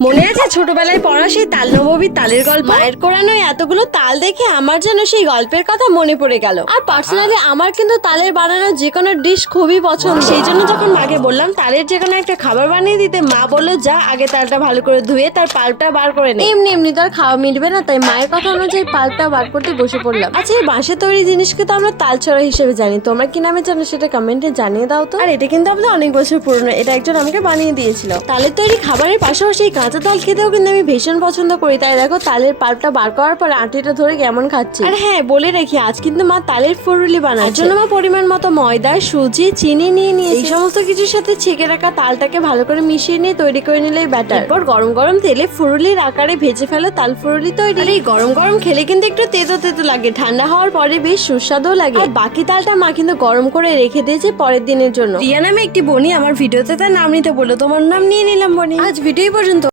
মনে আছে ছোটবেলায় পড়া সেই তাল নববীর তালের গল্প? মায়ের কোরানো এতগুলো তাল দেখে আমার যেন সেই গল্পের কথা মনে পড়ে গেল। আর পার্সোনালি আমার কিন্তু তালের বানানো যে কোনো ডিশ খুবই পছন্দ। সেই জন্য যখন মাকে বললাম তালের যে কোনো একটা খাবার বানিয়ে দিতে, মা বললো যা আগে তালটা ভালো করে ধুয়ে তার পাল্পটা বার করে নে। এমনি এমনি তো আর খাওয়া মিটবে না, তাই মায়ের কথা অনুযায়ী পাল্পটা বার করতে বসে পড়লাম। আচ্ছা, এই বাঁশের তৈরি জিনিসকে তো আমরা তাল ছড়া হিসেবে জানি, তোমরা কি নামে জানো সেটা কমেন্টে জানিয়ে দাও তো। আর এটা কিন্তু আমাদের অনেক বছর পুরনো, এটা একজন আমাকে বানিয়ে দিয়েছিল। তালের তৈরি খাবারের পাশাপাশি কাঁচা তাল খেতেও কিন্তু আমি ভীষণ পছন্দ করি। তাই দেখো তালের পাল্পটা বার করার পর আটিটা ধরে কেমন খাচ্ছি। আর হ্যাঁ, বলে রাখি আজ কিন্তু মা তালের ফুরুলি বানাচ্ছে। জন্য মা পরিমাণ মতো ময়দা, সুজি, চিনি নিয়ে নিয়ে এই সমস্ত কিছুর সাথে ছেঁকে রাখা তালটাকে ভালো করে মিশিয়ে নিয়ে তৈরি করে নিলেই ব্যাটার। এরপর গরম গরম তেলে ফুরুলির আকারে ভেজে ফেলো তাল ফুরুলি তৈরি। আর এই গরম গরম খেলে কিন্তু একটু তেতো তেতো লাগে, ঠান্ডা হওয়ার পরে বেশ সুস্বাদু লাগে। আর বাকি তালটা মা কিন্তু গরম করে রেখে দিয়েছে পরের দিনের জন্য। রিয়া নামে একটি বনি আমার ভিডিওতে তার নাম নিতে বললো, তোমার নাম নিয়ে নিলাম বনি। আজ ভিডিও পর্যন্ত।